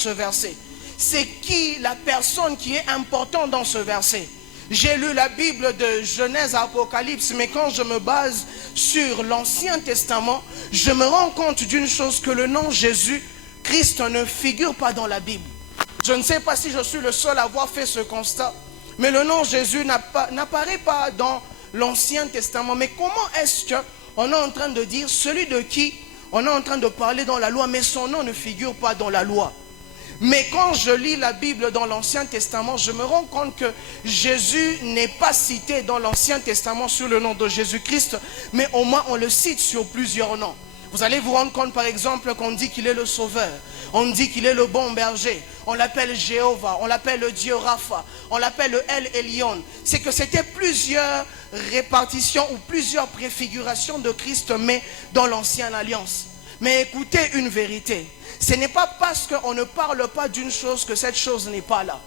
ce verset? C'est qui la personne qui est importante dans ce verset? J'ai lu la Bible de Genèse à Apocalypse, mais quand je me base sur l'Ancien Testament, je me rends compte d'une chose, que le nom Jésus Christ ne figure pas dans la Bible. Je ne sais pas si je suis le seul à avoir fait ce constat, mais le nom Jésus n'apparaît pas dans l'Ancien Testament. Mais comment est-ce qu'on est en train de dire celui de qui on est en train de parler dans la loi, mais son nom ne figure pas dans la loi? Mais quand je lis la Bible dans l'Ancien Testament, je me rends compte que Jésus n'est pas cité dans l'Ancien Testament sous le nom de Jésus-Christ, mais au moins on le cite sur plusieurs noms. Vous allez vous rendre compte par exemple qu'on dit qu'il est le Sauveur, on dit qu'il est le bon berger, on l'appelle Jéhovah, on l'appelle le Dieu Rapha, on l'appelle le El Elyon. C'est que c'était plusieurs répartitions ou plusieurs préfigurations de Christ, mais dans l'Ancienne Alliance. Mais écoutez une vérité, ce n'est pas parce qu'on ne parle pas d'une chose que cette chose n'est pas là.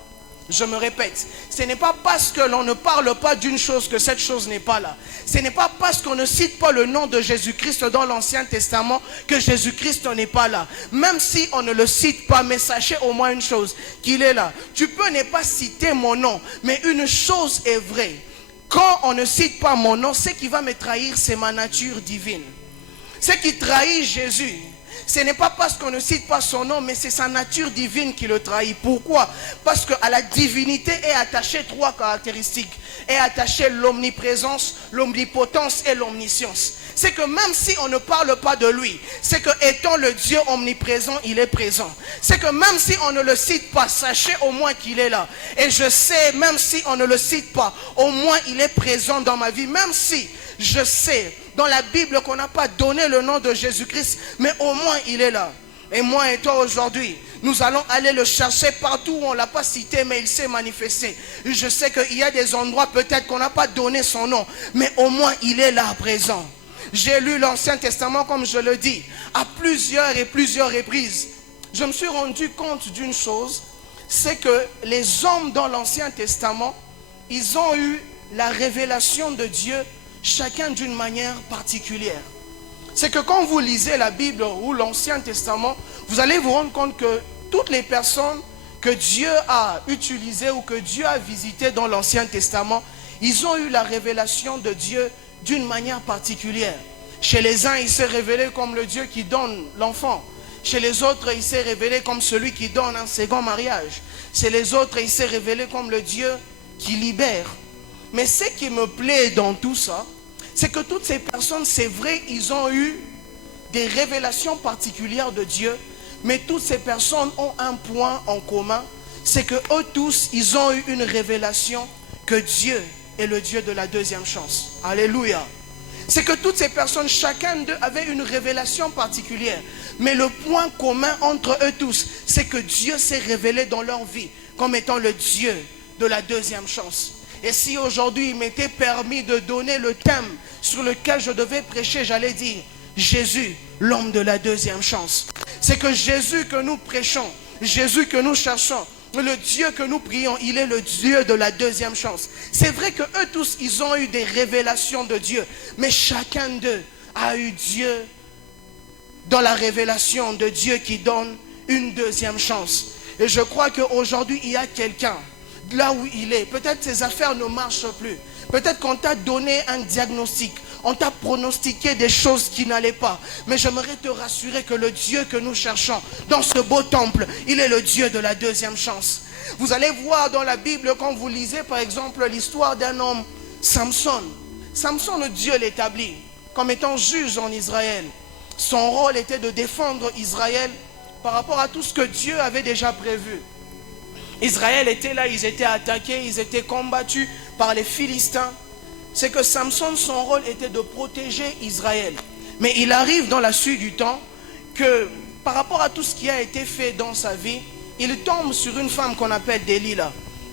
Je me répète, ce n'est pas parce que l'on ne parle pas d'une chose que cette chose n'est pas là. Ce n'est pas parce qu'on ne cite pas le nom de Jésus-Christ dans l'Ancien Testament que Jésus-Christ n'est pas là. Même si on ne le cite pas, mais sachez au moins une chose, qu'il est là. Tu peux ne pas citer mon nom, mais une chose est vraie. Quand on ne cite pas mon nom, ce qui va me trahir, c'est ma nature divine. Ce qui trahit Jésus, ce n'est pas parce qu'on ne cite pas son nom, mais c'est sa nature divine qui le trahit. Pourquoi? Parce qu'à la divinité est attachée trois caractéristiques. Est attachée l'omniprésence, l'omnipotence et l'omniscience. C'est que même si on ne parle pas de lui, c'est que étant le Dieu omniprésent, il est présent. C'est que même si on ne le cite pas, sachez au moins qu'il est là. Et je sais, même si on ne le cite pas, au moins il est présent dans ma vie. Même si je sais dans la Bible qu'on n'a pas donné le nom de Jésus-Christ, mais au moins il est là. Et moi et toi aujourd'hui, nous allons aller le chercher partout où on ne l'a pas cité, mais il s'est manifesté. Je sais qu'il y a des endroits peut-être qu'on n'a pas donné son nom, mais au moins il est là présent. J'ai lu l'Ancien Testament, comme je le dis, à plusieurs reprises. Je me suis rendu compte d'une chose, c'est que les hommes dans l'Ancien Testament, ils ont eu la révélation de Dieu, chacun d'une manière particulière. C'est que quand vous lisez la Bible ou l'Ancien Testament, vous allez vous rendre compte que toutes les personnes que Dieu a utilisées ou que Dieu a visitées dans l'Ancien Testament, ils ont eu la révélation de Dieu d'une manière particulière. Chez les uns, il s'est révélé comme le Dieu qui donne l'enfant. Chez les autres, il s'est révélé comme celui qui donne un second mariage. Chez les autres, il s'est révélé comme le Dieu qui libère. Mais ce qui me plaît dans tout ça, c'est que toutes ces personnes, c'est vrai, ils ont eu des révélations particulières de Dieu, mais toutes ces personnes ont un point en commun, c'est que eux tous, ils ont eu une révélation que Dieu est le Dieu de la deuxième chance. Alléluia. C'est que toutes ces personnes, chacun d'eux avait une révélation particulière, mais le point commun entre eux tous, c'est que Dieu s'est révélé dans leur vie comme étant le Dieu de la deuxième chance. Et si aujourd'hui il m'était permis de donner le thème sur lequel je devais prêcher, j'allais dire Jésus, l'homme de la deuxième chance. C'est que Jésus que nous prêchons, Jésus que nous cherchons, le Dieu que nous prions, il est le Dieu de la deuxième chance. C'est vrai que eux tous, ils ont eu des révélations de Dieu, mais chacun d'eux a eu Dieu dans la révélation de Dieu qui donne une deuxième chance. Et je crois qu'aujourd'hui, il y a quelqu'un là où il est, peut-être ses affaires ne marchent plus, peut-être qu'on t'a donné un diagnostic, on t'a pronostiqué des choses qui n'allaient pas, mais j'aimerais te rassurer que le Dieu que nous cherchons dans ce beau temple, il est le Dieu de la deuxième chance. Vous allez voir dans la Bible, quand vous lisez par exemple l'histoire d'un homme, Samson. Samson, Dieu l'établit comme étant juge en Israël. Son rôle était de défendre Israël par rapport à tout ce que Dieu avait déjà prévu. Israël était là, ils étaient attaqués, ils étaient combattus par les Philistins. C'est que Samson, son rôle était de protéger Israël. Mais il arrive dans la suite du temps que par rapport à tout ce qui a été fait dans sa vie, il tombe sur une femme qu'on appelle Delilah.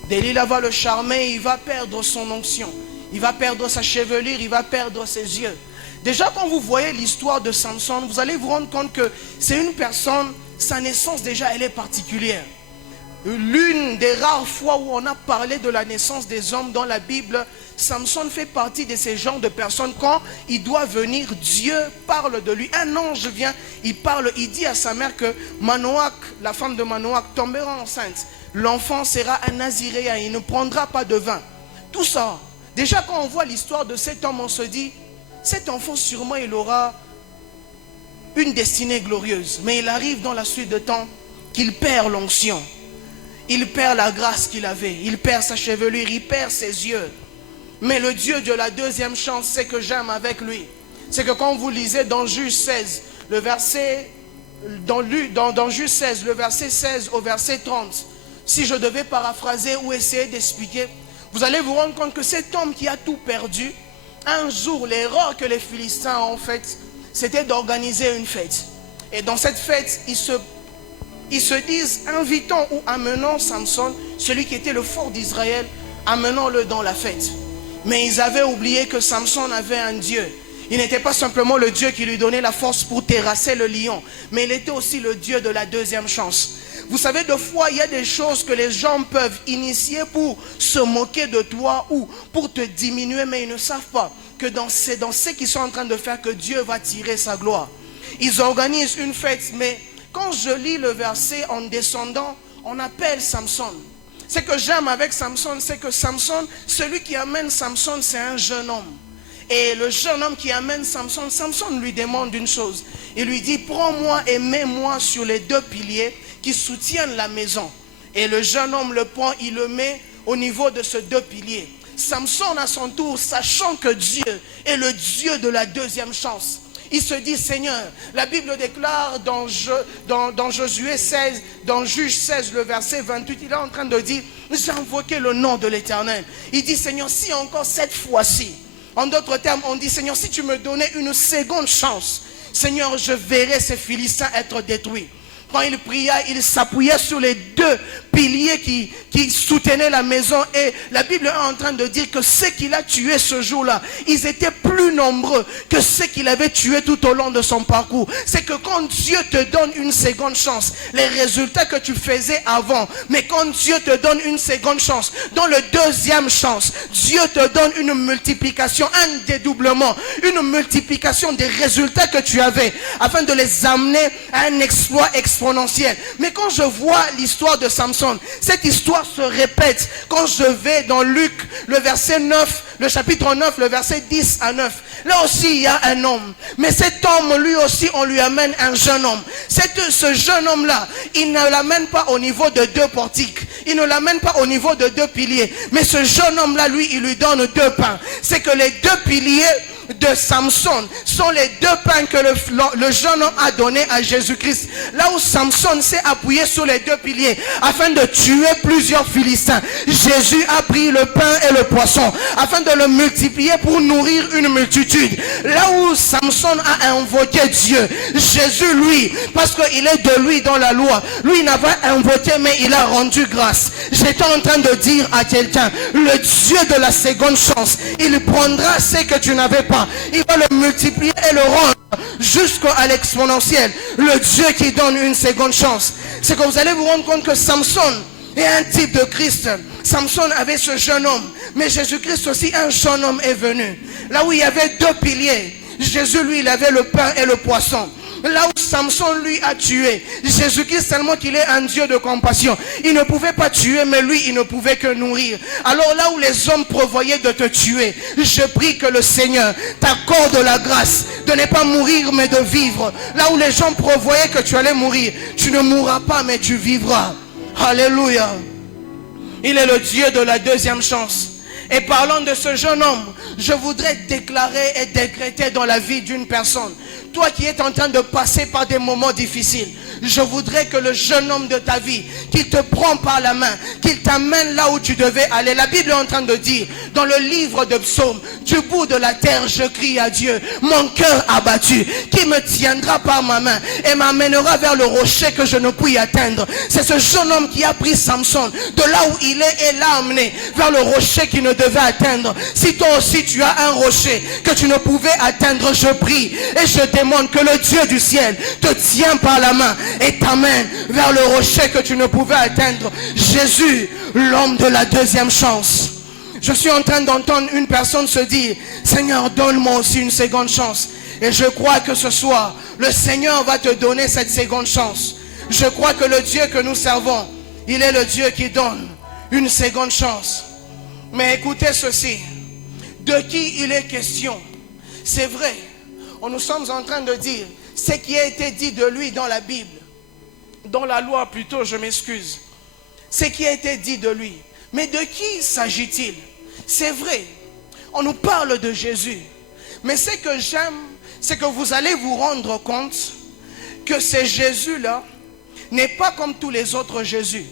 Delilah va le charmer, il va perdre son onction. Il va perdre sa chevelure, il va perdre ses yeux. Déjà quand vous voyez l'histoire de Samson, vous allez vous rendre compte que c'est une personne, sa naissance déjà elle est particulière. l'une des rares fois où on a parlé de la naissance des hommes dans la Bible, Samson fait partie de ces genres de personnes. Quand il doit venir, Dieu parle de lui. Un ange vient, il parle, il dit à sa mère que Manoach, la femme de Manoach, tombera enceinte. L'enfant sera un naziréen, il ne prendra pas de vin. Tout ça, déjà quand on voit l'histoire de cet homme, on se dit, cet enfant sûrement il aura une destinée glorieuse. Mais il arrive dans la suite de temps qu'il perd l'onction. Il perd la grâce qu'il avait, il perd sa chevelure, il perd ses yeux. Mais le Dieu de la deuxième chance, c'est que j'aime avec lui. C'est que quand vous lisez dans Juge 16, le verset, dans Juge 16, le verset 16 au verset 30, si je devais paraphraser ou essayer d'expliquer, vous allez vous rendre compte que cet homme qui a tout perdu, un jour, l'erreur que les Philistins ont faite, c'était d'organiser une fête. Et dans cette fête, ils se disent, invitons ou amenons Samson, celui qui était le fort d'Israël, amenons-le dans la fête. Mais ils avaient oublié que Samson avait un Dieu. Il n'était pas simplement le Dieu qui lui donnait la force pour terrasser le lion, mais il était aussi le Dieu de la deuxième chance. Vous savez, des fois, il y a des choses que les gens peuvent initier pour se moquer de toi ou pour te diminuer, mais ils ne savent pas que c'est dans ce qu'ils sont en train de faire que Dieu va tirer sa gloire. Ils organisent une fête, mais quand je lis le verset en descendant, on appelle Samson. Ce que j'aime avec Samson, c'est que Samson, celui qui amène Samson, c'est un jeune homme. Et le jeune homme qui amène Samson, Samson lui demande une chose. Il lui dit, prends-moi et mets-moi sur les deux piliers qui soutiennent la maison. Et le jeune homme le prend, il le met au niveau de ces deux piliers. Samson à son tour, sachant que Dieu est le Dieu de la deuxième chance, il se dit, Seigneur, la Bible déclare dans Josué 16, dans Juge 16, le verset 28, il est en train de dire, j'ai invoqué le nom de l'Éternel. Il dit, Seigneur, si encore cette fois-ci, en d'autres termes, on dit, Seigneur, si tu me donnais une seconde chance, Seigneur, je verrai ces Philistins être détruits. Quand il pria, il s'appuyait sur les deux piliers qui soutenaient la maison. Et la Bible est en train de dire que ceux qu'il a tués ce jour-là, ils étaient plus nombreux que ceux qu'il avait tués tout au long de son parcours. C'est que quand Dieu te donne une seconde chance, les résultats que tu faisais avant, mais quand Dieu te donne une seconde chance, dans le deuxième chance, Dieu te donne une multiplication, un dédoublement, une multiplication des résultats que tu avais, afin de les amener à un exploit extraordinaire. Mais quand je vois l'histoire de Samson, cette histoire se répète. Quand je vais dans Luc, le verset 9, le chapitre 9, le verset 10 à 9, là aussi il y a un homme. Mais cet homme, lui aussi, on lui amène un jeune homme. Ce jeune homme-là, il ne l'amène pas au niveau de deux portiques. Il ne l'amène pas au niveau de deux piliers. Mais ce jeune homme-là, lui, il lui donne deux pains. C'est que les deux piliers de Samson sont les deux pains que le jeune homme a donné à Jésus-Christ. Là où Samson s'est appuyé sur les deux piliers afin de tuer plusieurs Philistins, Jésus a pris le pain et le poisson afin de le multiplier pour nourrir une multitude. Là où Samson a invoqué Dieu, Jésus, lui, parce qu'il est de lui dans la loi, lui n'a pas invoqué mais il a rendu grâce. J'étais en train de dire à quelqu'un, le Dieu de la seconde chance, il prendra ce que tu n'avais pas, il va le multiplier et le rendre jusqu'à l'exponentiel. Le Dieu qui donne une seconde chance. C'est que vous allez vous rendre compte que Samson est un type de Christ. Samson avait ce jeune homme, mais Jésus-Christ aussi, un jeune homme est venu. Là où il y avait deux piliers, Jésus, lui, il avait le pain et le poisson. Là où Samson, lui, a tué, Jésus-Christ, tellement qu'il est un Dieu de compassion, il ne pouvait pas tuer, mais lui, il ne pouvait que nourrir. Alors là où les hommes prévoyaient de te tuer, je prie que le Seigneur t'accorde la grâce de ne pas mourir, mais de vivre. Là où les gens prévoyaient que tu allais mourir, tu ne mourras pas, mais tu vivras. Alléluia. Il est le Dieu de la deuxième chance. Et parlant de ce jeune homme, je voudrais déclarer et décréter dans la vie d'une personne, toi qui es en train de passer par des moments difficiles, je voudrais que le jeune homme de ta vie, qu'il te prend par la main, qu'il t'amène là où tu devais aller. La Bible est en train de dire, dans le livre de Psaume, du bout de la terre, je crie à Dieu, mon cœur abattu, qui me tiendra par ma main et m'amènera vers le rocher que je ne puis atteindre. C'est ce jeune homme qui a pris Samson de là où il est et l'a amené vers le rocher qui ne devais atteindre. Si toi aussi tu as un rocher que tu ne pouvais atteindre, je prie et je demande que le Dieu du ciel te tienne par la main et t'amène vers le rocher que tu ne pouvais atteindre. Jésus, l'homme de la deuxième chance. Je suis en train d'entendre une personne se dire, Seigneur, donne-moi aussi une seconde chance. Et je crois que ce soir, le Seigneur va te donner cette seconde chance. Je crois que le Dieu que nous servons, il est le Dieu qui donne une seconde chance. Mais écoutez ceci, de qui il est question? C'est vrai, nous sommes en train de dire ce qui a été dit de lui dans la Bible, dans la loi plutôt, je m'excuse. Ce qui a été dit de lui. Mais de qui s'agit-il? C'est vrai, on nous parle de Jésus. Mais ce que j'aime, c'est que vous allez vous rendre compte que ce Jésus-là n'est pas comme tous les autres Jésus.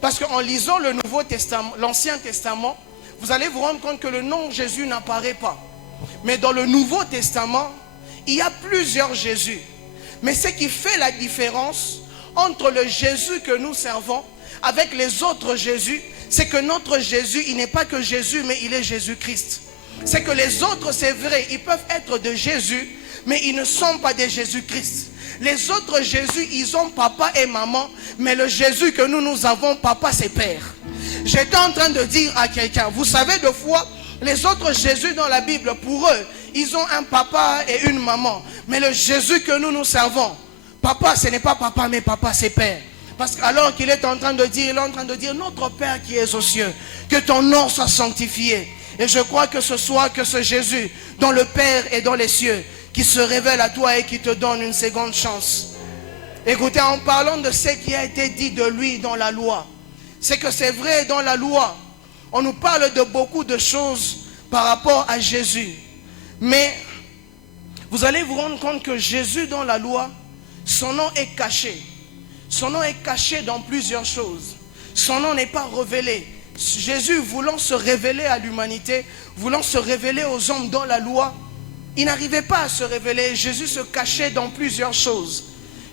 Parce qu'en lisant le Nouveau Testament, l'Ancien Testament, vous allez vous rendre compte que le nom Jésus n'apparaît pas. Mais dans le Nouveau Testament, il y a plusieurs Jésus. Mais ce qui fait la différence entre le Jésus que nous servons avec les autres Jésus, c'est que notre Jésus, il n'est pas que Jésus, mais il est Jésus-Christ. C'est que les autres, c'est vrai, ils peuvent être de Jésus, mais ils ne sont pas de Jésus-Christ. Les autres Jésus, ils ont papa et maman, mais le Jésus que nous avons, papa c'est père. J'étais en train de dire à quelqu'un, vous savez, de fois, les autres Jésus dans la Bible, pour eux, ils ont un papa et une maman. Mais le Jésus que nous servons, papa, ce n'est pas papa, mais papa c'est père. Parce qu'alors qu'il est en train de dire, il est en train de dire, notre Père qui est aux cieux, que ton nom soit sanctifié. Et je crois que ce soit que ce Jésus, dont le Père est dans les cieux, qui se révèle à toi et qui te donne une seconde chance. Écoutez, en parlant de ce qui a été dit de lui dans la loi, c'est que c'est vrai, dans la loi, on nous parle de beaucoup de choses par rapport à Jésus. Mais vous allez vous rendre compte que Jésus dans la loi, son nom est caché. Son nom est caché dans plusieurs choses. Son nom n'est pas révélé. Jésus, voulant se révéler à l'humanité, voulant se révéler aux hommes dans la loi, il n'arrivait pas à se révéler. Jésus se cachait dans plusieurs choses.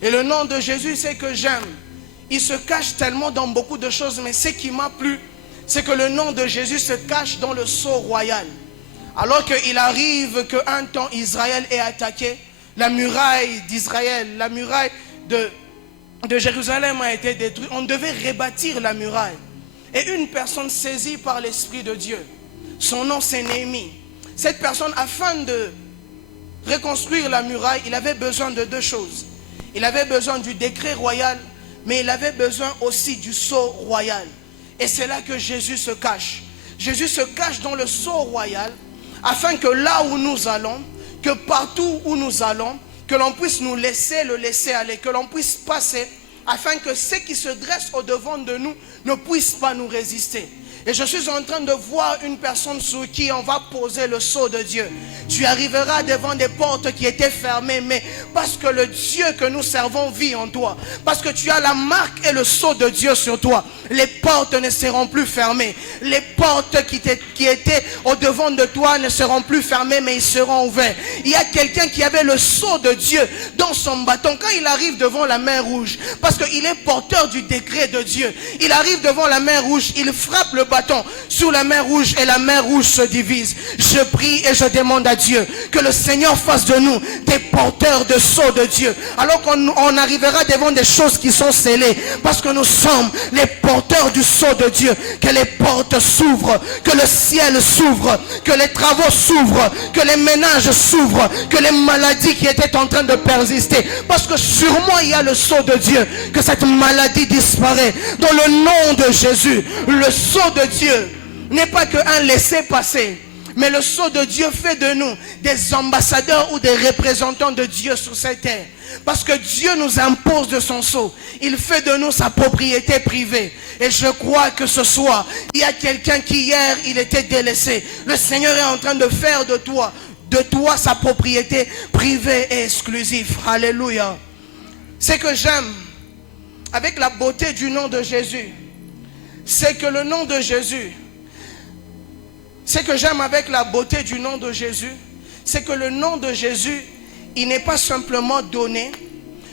Et le nom de Jésus, c'est que j'aime. Il se cache tellement dans beaucoup de choses, mais ce qui m'a plu, c'est que le nom de Jésus se cache dans le sceau royal. Alors qu'il arrive qu'un temps Israël est attaqué, la muraille d'Israël, la muraille de Jérusalem a été détruite. On devait rebâtir la muraille. Et une personne saisie par l'Esprit de Dieu, son nom c'est Néhémie. Cette personne, afin de reconstruire la muraille, il avait besoin de deux choses. Il avait besoin du décret royal, mais il avait besoin aussi du sceau royal. Et c'est là que Jésus se cache. Jésus se cache dans le sceau royal, afin que là où nous allons, que partout où nous allons, que l'on puisse nous laisser le laisser aller, que l'on puisse passer, afin que ceux qui se dressent au devant de nous ne puissent pas nous résister. Et je suis en train de voir une personne sur qui on va poser le sceau de Dieu. Tu arriveras devant des portes qui étaient fermées, mais parce que le Dieu que nous servons vit en toi, parce que tu as la marque et le sceau de Dieu sur toi, les portes ne seront plus fermées. Les portes qui étaient au devant de toi ne seront plus fermées, mais ils seront ouverts. Il y a quelqu'un qui avait le sceau de Dieu dans son bâton. Quand il arrive devant la mer rouge, parce qu'il est porteur du décret de Dieu, il arrive devant la mer rouge, il frappe le bâton sur la mer rouge et la mer rouge se divise. Je prie et je demande à Dieu que le Seigneur fasse de nous des porteurs de sceaux de Dieu. Alors qu'on arrivera devant des choses qui sont scellées, parce que nous sommes les porteurs du sceau de Dieu. Que les portes s'ouvrent, que le ciel s'ouvre, que les travaux s'ouvrent, que les ménages s'ouvrent, que les maladies qui étaient en train de persister, parce que sur moi il y a le sceau de Dieu, que cette maladie disparaît dans le nom de Jésus. Le sceau de Dieu n'est pas qu'un laissez-passer, mais le sceau de Dieu fait de nous des ambassadeurs ou des représentants de Dieu sur cette terre. Parce que Dieu nous impose de son sceau. Il fait de nous sa propriété privée. Et je crois que ce soir, il y a quelqu'un qui hier, il était délaissé. Le Seigneur est en train de faire de toi sa propriété privée et exclusive. Alléluia. Ce que j'aime avec la beauté du nom de Jésus, c'est que le nom de Jésus, ce que j'aime avec la beauté du nom de Jésus, c'est que le nom de Jésus, il n'est pas simplement donné,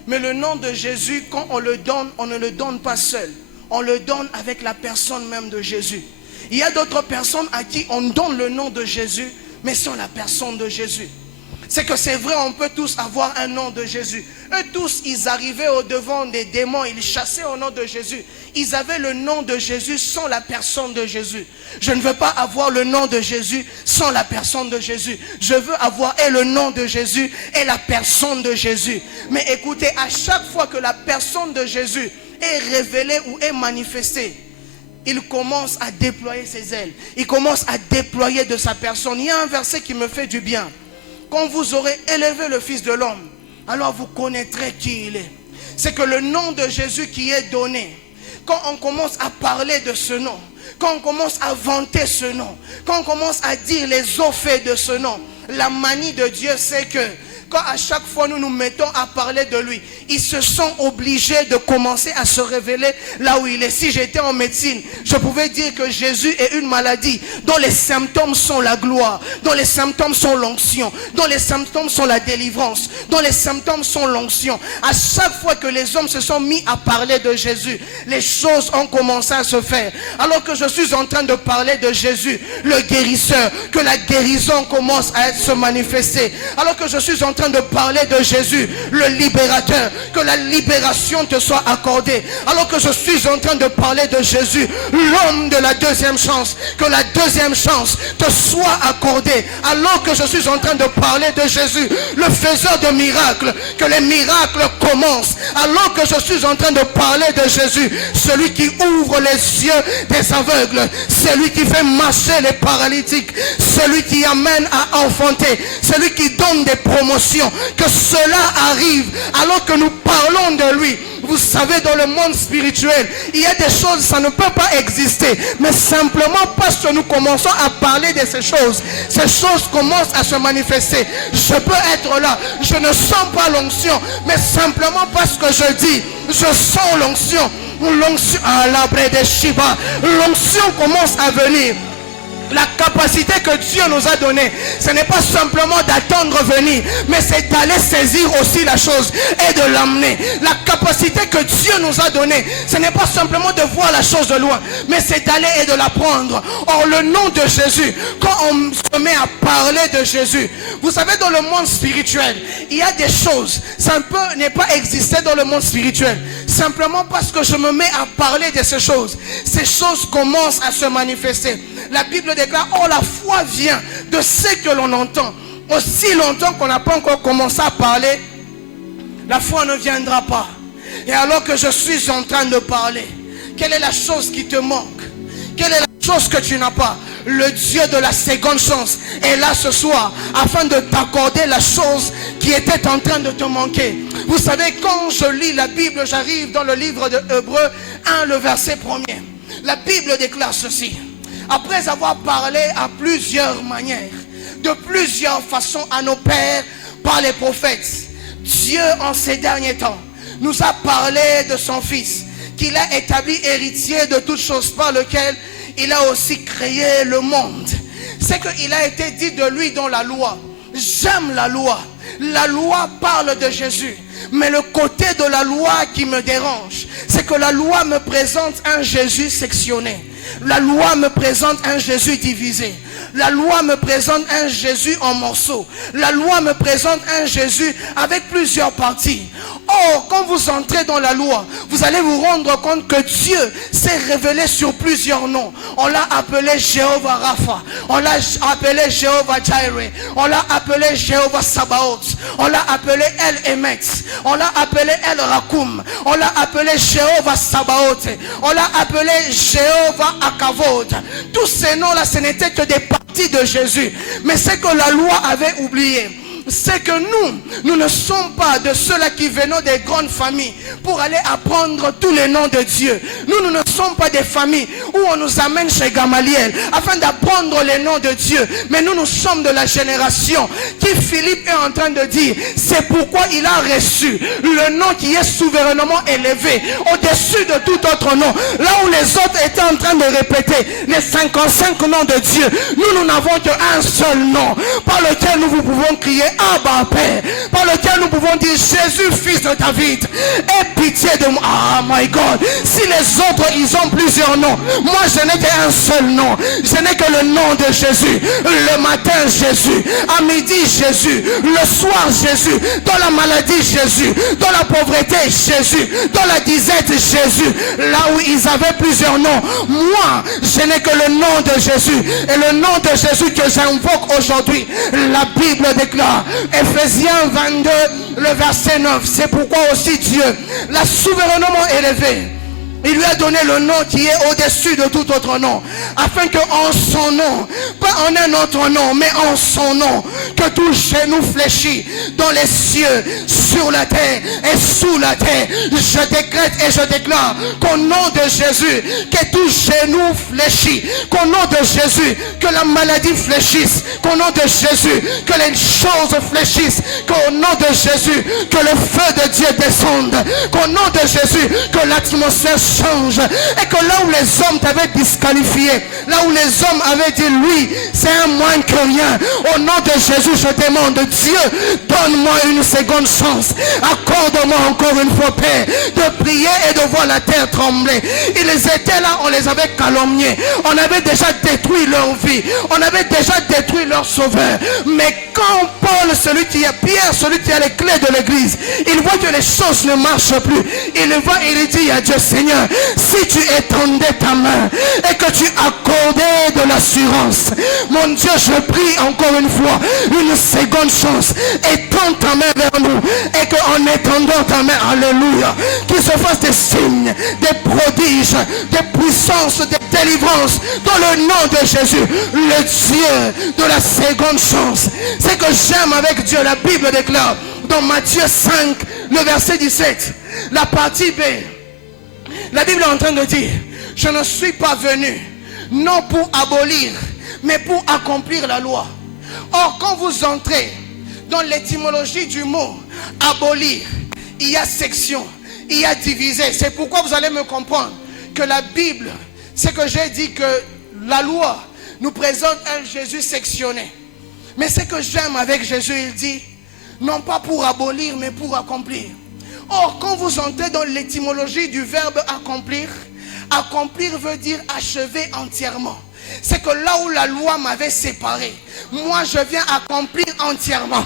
mais le nom de Jésus, quand on le donne, on ne le donne pas seul. On le donne avec la personne même de Jésus. Il y a d'autres personnes à qui on donne le nom de Jésus, mais sans la personne de Jésus. C'est que c'est vrai, on peut tous avoir un nom de Jésus. Eux tous, ils arrivaient au devant des démons, ils chassaient au nom de Jésus. Ils avaient le nom de Jésus sans la personne de Jésus. Je ne veux pas avoir le nom de Jésus sans la personne de Jésus. Je veux avoir et le nom de Jésus et la personne de Jésus. Mais écoutez, à chaque fois que la personne de Jésus est révélée ou est manifestée, il commence à déployer ses ailes. Il commence à déployer de sa personne. Il y a un verset qui me fait du bien. Quand vous aurez élevé le Fils de l'homme, alors vous connaîtrez qui il est. C'est que le nom de Jésus qui est donné, quand on commence à parler de ce nom, quand on commence à vanter ce nom, quand on commence à dire les hauts faits de ce nom, la manie de Dieu, c'est que quand à chaque fois nous nous mettons à parler de lui, il se sent obligé de commencer à se révéler là où il est. Si j'étais en médecine, je pouvais dire que Jésus est une maladie dont les symptômes sont la gloire, dont les symptômes sont l'onction, dont les symptômes sont la délivrance, dont les symptômes sont l'onction. À chaque fois que les hommes se sont mis à parler de Jésus, les choses ont commencé à se faire. Alors que je suis en train de parler de Jésus, le guérisseur, que la guérison commence à se manifester. Alors que je suis en train de parler de Jésus, le libérateur, que la libération te soit accordée. Alors que je suis en train de parler de Jésus, l'homme de la deuxième chance, que la deuxième chance te soit accordée. Alors que je suis en train de parler de Jésus, le faiseur de miracles, que les miracles commencent. Alors que je suis en train de parler de Jésus, celui qui ouvre les yeux des aveugles, celui qui fait marcher les paralytiques, celui qui amène à enfanter, celui qui donne des promotions, que cela arrive alors que nous parlons de lui. Vous savez, dans le monde spirituel, il y a des choses, ça ne peut pas exister. Mais simplement parce que nous commençons à parler de ces choses commencent à se manifester. Je peux être là, je ne sens pas l'onction, mais simplement parce que je dis, je sens l'onction. L'onction à l'arbre de Shiva, l'onction commence à venir. La capacité que Dieu nous a donnée, ce n'est pas simplement d'attendre venir, mais c'est d'aller saisir aussi la chose et de l'amener. La capacité que Dieu nous a donnée, ce n'est pas simplement de voir la chose de loin, mais c'est d'aller et de la prendre. Or, le nom de Jésus, quand on se met à parler de Jésus, vous savez, dans le monde spirituel, il y a des choses, ça ne peut n'est pas exister dans le monde spirituel. Simplement parce que je me mets à parler de ces choses commencent à se manifester. La Bible déclare, oh, la foi vient de ce que l'on entend. Aussi longtemps qu'on n'a pas encore commencé à parler, la foi ne viendra pas. Et alors que je suis en train de parler, quelle est la chose qui te manque? Quelle est la chose que tu n'as pas? Le Dieu de la seconde chance est là ce soir afin de t'accorder la chose qui était en train de te manquer. Vous savez, quand je lis la Bible, j'arrive dans le livre de Hébreux 1, le verset 1er. La Bible déclare ceci. Après avoir parlé à plusieurs manières, de plusieurs façons à nos pères par les prophètes, Dieu en ces derniers temps nous a parlé de son Fils, qu'il a établi héritier de toutes choses, par lequel il a aussi créé le monde. C'est qu'il a été dit de lui dans la loi. J'aime la loi. La loi parle de Jésus. Mais le côté de la loi qui me dérange, c'est que la loi me présente un Jésus sectionné. La loi me présente un Jésus divisé. La loi me présente un Jésus en morceaux. La loi me présente un Jésus avec plusieurs parties. Or, quand vous entrez dans la loi, vous allez vous rendre compte que Dieu s'est révélé sur plusieurs noms. On l'a appelé Jéhovah Rapha. On l'a appelé Jéhovah Jireh. On l'a appelé Jéhovah Sabaoth. On l'a appelé El Emet. On l'a appelé El Rakoum. On l'a appelé Jéhovah Sabaoth. On l'a appelé Jéhovah Akavod. Tous ces noms-là, ce n'étaient que des parties de Jésus. Mais c'est que la loi avait oublié. C'est que nous ne sommes pas de ceux-là qui venons des grandes familles pour aller apprendre tous les noms de Dieu. Nous ne sommes pas des familles où on nous amène chez Gamaliel afin d'apprendre les noms de Dieu. Mais nous sommes de la génération qui Philippe est en train de dire. C'est pourquoi il a reçu le nom qui est souverainement élevé au-dessus de tout autre nom. Là où les autres étaient en train de répéter les 55 noms de Dieu, nous n'avons qu'un seul nom par lequel nous pouvons crier Abba Père, par lequel nous pouvons dire Jésus, fils de David, aie pitié de moi. Ah my God, si les autres ils ont plusieurs noms, moi je n'ai qu'un seul nom, je n'ai que le nom de Jésus. Le matin Jésus, à midi Jésus, le soir Jésus, dans la maladie Jésus, dans la pauvreté Jésus, dans la disette Jésus. Là où ils avaient plusieurs noms, moi je n'ai que le nom de Jésus. Et le nom de Jésus que j'invoque aujourd'hui, la Bible déclare, Ephésiens 22, le verset 9. C'est pourquoi aussi Dieu l'a souverainement élevé. Il lui a donné le nom qui est au-dessus de tout autre nom, afin qu'en son nom, pas en un autre nom, mais en son nom, que tout genou fléchit dans les cieux, sur la terre et sous la terre. Je décrète et je déclare qu'au nom de Jésus, que tout genou fléchit, qu'au nom de Jésus, que la maladie fléchisse, qu'au nom de Jésus, que les choses fléchissent, qu'au nom de Jésus, que le feu de Dieu descende, qu'au nom de Jésus, que l'atmosphère change, et que là où les hommes t'avaient disqualifié, là où les hommes avaient dit lui c'est un moins que rien, au nom de Jésus je demande, Dieu donne-moi une seconde chance, accorde-moi encore une fois Père, de prier et de voir la terre trembler. Ils étaient là, on les avait calomniés, on avait déjà détruit leur vie, on avait déjà détruit leur sauveur. Mais quand Paul, celui qui est Pierre, celui qui a les clés de l'église, il voit que les choses ne marchent plus, il va et il dit à Dieu, Seigneur, si tu étendais ta main et que tu accordais de l'assurance, mon Dieu, je prie encore une fois, une seconde chance, étends ta main vers nous, et qu'en étendant ta main, alléluia, qu'il se fasse des signes, des prodiges, des puissances, des délivrances, dans le nom de Jésus, le Dieu de la seconde chance. C'est que j'aime avec Dieu, la Bible déclare, dans Matthieu 5, le verset 17, la partie B, la Bible est en train de dire, je ne suis pas venu, non pour abolir, mais pour accomplir la loi. Or, quand vous entrez dans l'étymologie du mot abolir, il y a section, il y a divisé. C'est pourquoi vous allez me comprendre que la Bible, c'est que j'ai dit que la loi nous présente un Jésus sectionné. Mais ce que j'aime avec Jésus, il dit, non pas pour abolir, mais pour accomplir. Or, quand vous entrez dans l'étymologie du verbe accomplir, accomplir veut dire achever entièrement. C'est que là où la loi m'avait séparé, moi je viens accomplir entièrement.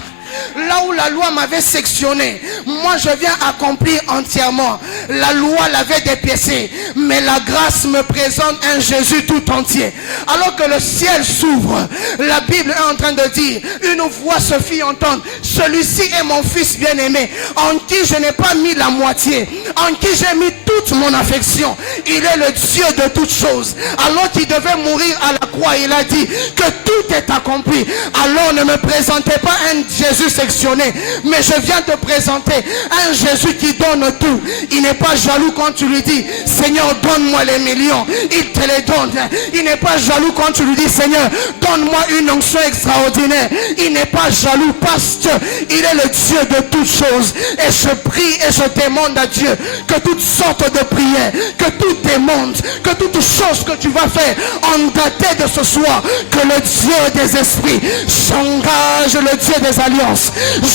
Là où la loi m'avait sectionné, moi je viens accomplir entièrement. La loi l'avait dépiécé, mais la grâce me présente un Jésus tout entier. Alors que le ciel s'ouvre, la Bible est en train de dire, une voix se fit entendre, celui-ci est mon fils bien-aimé, en qui je n'ai pas mis la moitié, en qui j'ai mis toute mon affection. Il est le Dieu de toutes choses. Alors qu'il devait mourir à la croix, il a dit que tout est accompli. Alors ne me présentez pas un Jésus sectionné, mais je viens te présenter un Jésus qui donne tout. Il n'est pas jaloux quand tu lui dis, Seigneur, donne-moi les millions, il te les donne. Il n'est pas jaloux quand tu lui dis, Seigneur, donne-moi une onction extraordinaire. Il n'est pas jaloux parce qu'il est le Dieu de toutes choses. Et je prie et je demande à Dieu que toutes sortes de prières, que toute demande, que toute chose que tu vas faire en daté de ce soir, que le Dieu des esprits s'engage, le Dieu des alliances,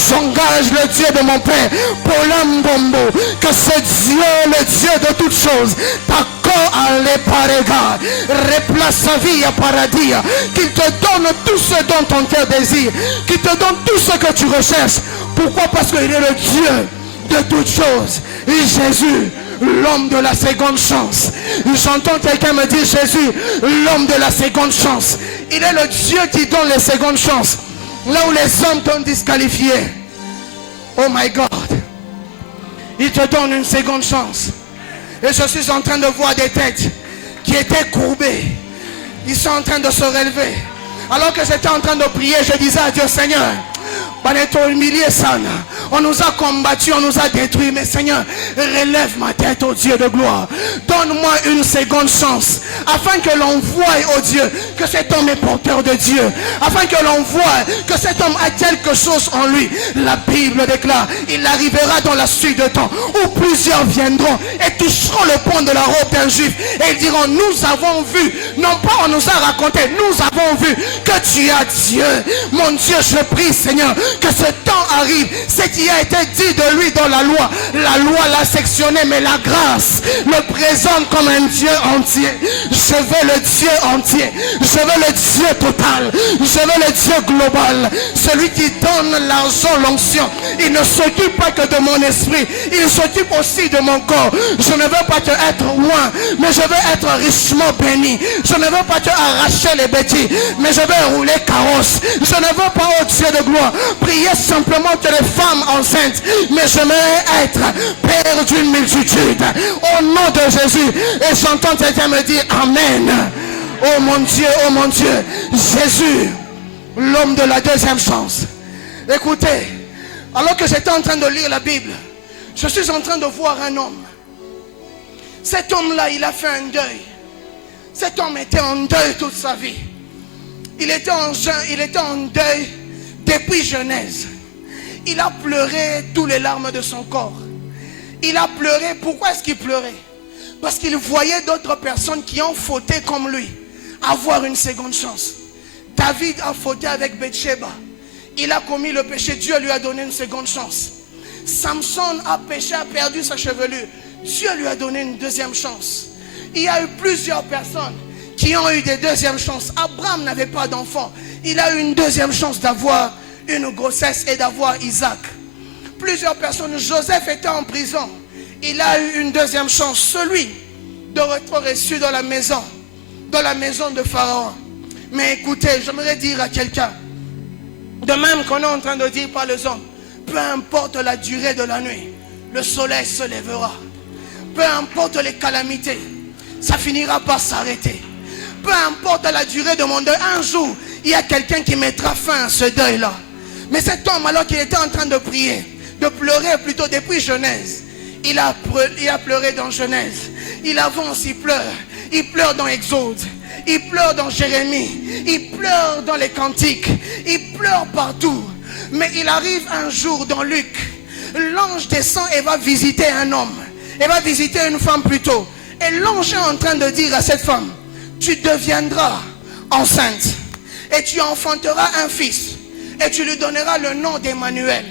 j'engage le Dieu de mon Père, Polambombo, que ce Dieu, le Dieu de toutes choses, t'accorde à l'éparega, replace sa vie à paradis, qu'il te donne tout ce dont ton cœur désire, qu'il te donne tout ce que tu recherches. Pourquoi? Parce qu'il est le Dieu de toutes choses. Et Jésus, l'homme de la seconde chance. J'entends quelqu'un me dire, Jésus, l'homme de la seconde chance. Il est le Dieu qui donne les secondes chances. Là où les hommes t'ont disqualifié, oh my God, il te donne une seconde chance. Et je suis en train de voir des têtes qui étaient courbées. Ils sont en train de se relever. Alors que j'étais en train de prier, je disais à Dieu, Seigneur, On nous a combattus, on nous a détruits. Mais Seigneur, relève ma tête, ô Dieu de gloire. Donne-moi une seconde chance, afin que l'on voie, ô Dieu, que cet homme est porteur de Dieu. Afin que l'on voie que cet homme a quelque chose en lui. La Bible déclare, il arrivera dans la suite de temps, où plusieurs viendront et toucheront le point de la robe d'un juif. Et ils diront, nous avons vu, non pas on nous a raconté, nous avons vu que tu as Dieu. Mon Dieu, je prie Seigneur, que ce temps arrive. Ce qui a été dit de lui dans la loi l'a sectionné, mais la grâce le présente comme un Dieu entier. Je veux le Dieu entier, je veux le Dieu total, je veux le Dieu global, celui qui donne l'argent, l'onction. Il ne s'occupe pas que de mon esprit, il s'occupe aussi de mon corps. Je ne veux pas te être loin, mais je veux être richement béni. Je ne veux pas te arracher les bêtises, mais je veux rouler carrosse. Je ne veux pas, au Dieu de gloire, prier simplement que les femmes enceintes, mais je veux être père d'une multitude. Au nom de Jésus. Et j'entends quelqu'un me dire Amen. Oh mon Dieu, Jésus, l'homme de la deuxième chance. Écoutez, alors que j'étais en train de lire la Bible, je suis en train de voir un homme. Cet homme-là, il a fait un deuil. Cet homme était en deuil toute sa vie. Il était en deuil depuis Genèse. Il a pleuré toutes les larmes de son corps. Il a pleuré. Pourquoi est-ce qu'il pleurait? Parce qu'il voyait d'autres personnes qui ont fauté comme lui avoir une seconde chance. David a fauté avec Bathsheba. Il a commis le péché. Dieu lui a donné une seconde chance. Samson a péché, a perdu sa chevelure. Dieu lui a donné une deuxième chance. Il y a eu plusieurs personnes qui ont eu des deuxièmes chances. Abraham n'avait pas d'enfant. Il a eu une deuxième chance d'avoir une grossesse et d'avoir Isaac. Plusieurs personnes. Joseph était en prison. Il a eu une deuxième chance. Celui de être reçu dans la maison de Pharaon. Mais écoutez, j'aimerais dire à quelqu'un, de même qu'on est en train de dire par les hommes, peu importe la durée de la nuit, le soleil se lèvera. Peu importe les calamités, ça finira par s'arrêter. Peu importe la durée de mon deuil, un jour, il y a quelqu'un qui mettra fin à ce deuil-là. Mais cet homme, alors qu'il était en train de prier, de pleurer plutôt depuis Genèse, il a pleuré dans Genèse. Il avance, il pleure. Il pleure dans Exode. Il pleure dans Jérémie. Il pleure dans les cantiques. Il pleure partout. Mais il arrive un jour dans Luc. L'ange descend et va visiter un homme. Et va visiter une femme plutôt. Et l'ange est en train de dire à cette femme, tu deviendras enceinte. Et tu enfanteras un fils. Et tu lui donneras le nom d'Emmanuel.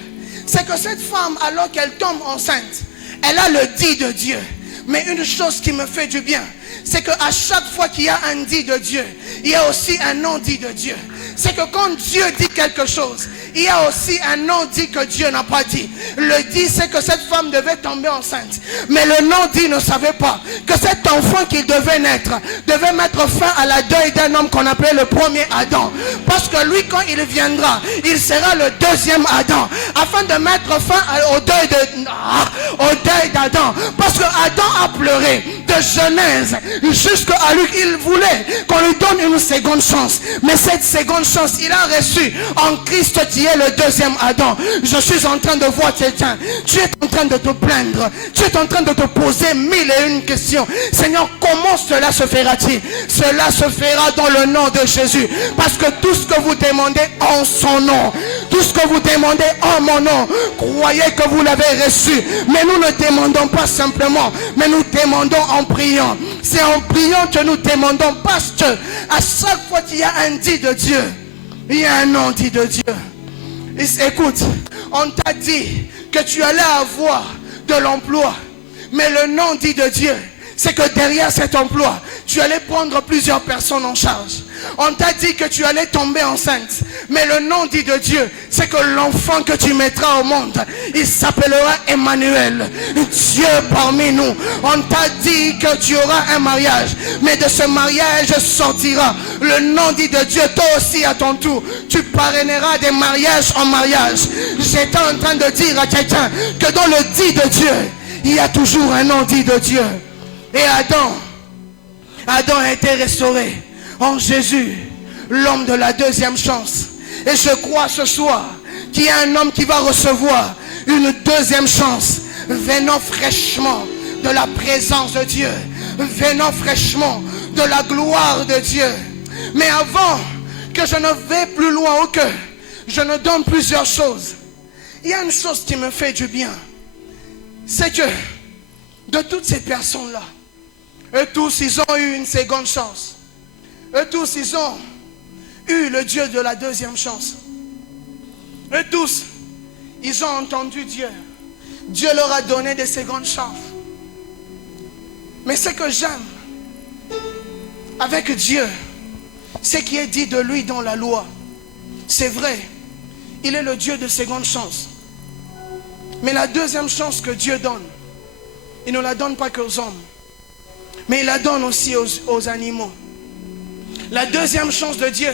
C'est que cette femme, alors qu'elle tombe enceinte, elle a le dit de Dieu. Mais une chose qui me fait du bien, c'est qu'à chaque fois qu'il y a un dit de Dieu, il y a aussi un non dit de Dieu. C'est que quand Dieu dit quelque chose, il y a aussi un non dit que Dieu n'a pas dit. Le dit, c'est que cette femme devait tomber enceinte. Mais le non dit ne savait pas que cet enfant qu'il devait naître devait mettre fin à la deuil d'un homme qu'on appelait le premier Adam. Parce que lui, quand il viendra, il sera le deuxième Adam. Afin de mettre fin au deuil d'Adam. Parce que Adam a pleuré de Genèse jusqu'à Luc. Il voulait qu'on lui donne une seconde chance. Mais cette seconde chance, il a reçu en Christ qui est le deuxième Adam. Je suis en train de voir quelqu'un. Tu es en train de te plaindre. Tu es en train de te poser 1001 questions. Seigneur, comment cela se fera-t-il? Cela se fera dans le nom de Jésus. Parce que tout ce que vous demandez en son nom, tout ce que vous demandez en mon nom, croyez que vous l'avez reçu. Mais nous ne demandons pas simplement, mais nous demandons en priant. C'est en priant que nous demandons, parce que à chaque fois qu'il y a un dit de Dieu, il y a un non dit de Dieu. Écoute, on t'a dit que tu allais avoir de l'emploi, mais le non dit de Dieu, c'est que derrière cet emploi, tu allais prendre plusieurs personnes en charge. On t'a dit que tu allais tomber enceinte, mais le nom dit de Dieu, c'est que l'enfant que tu mettras au monde, il s'appellera Emmanuel, Dieu parmi nous. On t'a dit que tu auras un mariage, mais de ce mariage sortira le nom dit de Dieu. Toi aussi à ton tour, tu parraineras des mariages en mariage. J'étais en train de dire à quelqu'un que dans le dit de Dieu, il y a toujours un nom dit de Dieu. Et Adam a été restauré en Jésus, l'homme de la deuxième chance. Et je crois ce soir qu'il y a un homme qui va recevoir une deuxième chance, venant fraîchement de la présence de Dieu, venant fraîchement de la gloire de Dieu. Mais avant que je ne vais plus loin ou que je ne donne plusieurs choses, il y a une chose qui me fait du bien. C'est que de toutes ces personnes-là, eux tous, ils ont eu une seconde chance. Eux tous, ils ont eu le Dieu de la deuxième chance. Eux tous, ils ont entendu Dieu. Dieu leur a donné des secondes chances. Mais ce que j'aime avec Dieu, ce qui est dit de lui dans la loi, c'est vrai, il est le Dieu de seconde chance. Mais la deuxième chance que Dieu donne, il ne la donne pas qu'aux hommes, mais il la donne aussi aux animaux. La deuxième chance de Dieu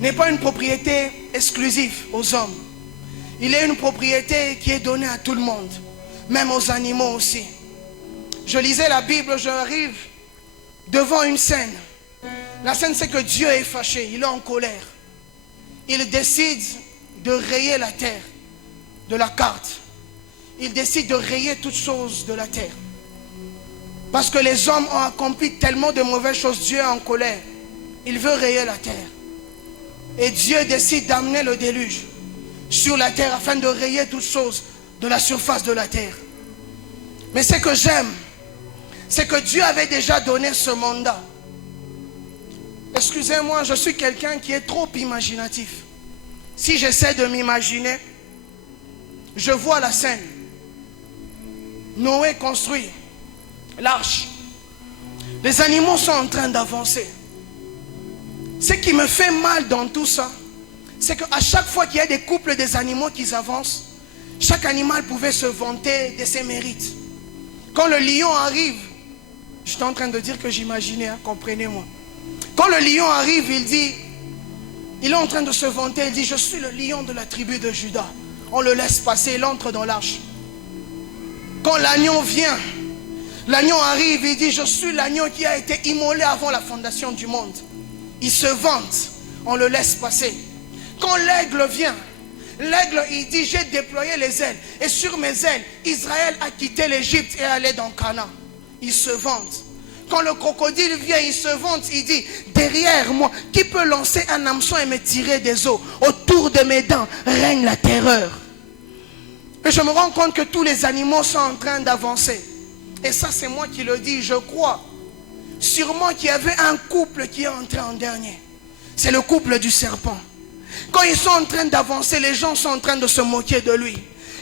n'est pas une propriété exclusive aux hommes. Il est une propriété qui est donnée à tout le monde, même aux animaux aussi. Je lisais la Bible, j'arrive devant une scène. La scène, c'est que Dieu est fâché, il est en colère. Il décide de rayer la terre de la carte. Il décide de rayer toutes choses de la terre. Parce que les hommes ont accompli tellement de mauvaises choses, Dieu est en colère. Il veut rayer la terre. Et Dieu décide d'amener le déluge sur la terre afin de rayer toutes choses de la surface de la terre. Mais ce que j'aime, c'est que Dieu avait déjà donné ce mandat. Excusez-moi, je suis quelqu'un qui est trop imaginatif. Si j'essaie de m'imaginer, je vois la scène. Noé construit l'arche. Les animaux sont en train d'avancer. Ce qui me fait mal dans tout ça, c'est qu'à chaque fois qu'il y a des couples des animaux qui avancent, chaque animal pouvait se vanter de ses mérites. Quand le lion arrive, j'étais en train de dire que j'imaginais, hein, comprenez-moi. Quand le lion arrive, il est en train de se vanter, il dit, je suis le lion de la tribu de Juda. On le laisse passer, il entre dans l'arche. Quand l'agneau vient, l'agneau arrive, il dit, je suis l'agneau qui a été immolé avant la fondation du monde. Il se vante, on le laisse passer. Quand l'aigle vient, l'aigle il dit, j'ai déployé les ailes. Et sur mes ailes, Israël a quitté l'Égypte et allé dans Canaan. Il se vante. Quand le crocodile vient, il se vante, il dit, derrière moi, qui peut lancer un hameçon et me tirer des os? Autour de mes dents règne la terreur. Et je me rends compte que tous les animaux sont en train d'avancer. Et ça, c'est moi qui le dis, je crois. Sûrement qu'il y avait un couple qui est entré en dernier. C'est le couple du serpent. Quand ils sont en train d'avancer, les gens sont en train de se moquer de lui.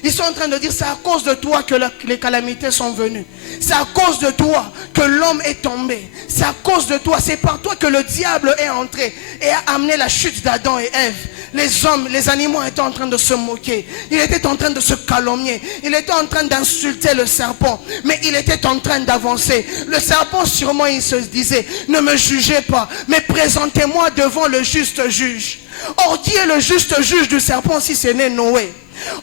Ils sont en train de dire, c'est à cause de toi que les calamités sont venues. C'est à cause de toi que l'homme est tombé. C'est à cause de toi, c'est par toi que le diable est entré et a amené la chute d'Adam et Ève. Les hommes, les animaux étaient en train de se moquer. Il était en train de se calomnier. Il était en train d'insulter le serpent. Mais il était en train d'avancer. Le serpent, sûrement, il se disait, ne me jugez pas, mais présentez-moi devant le juste juge. Or, qui est le juste juge du serpent si ce n'est Noé?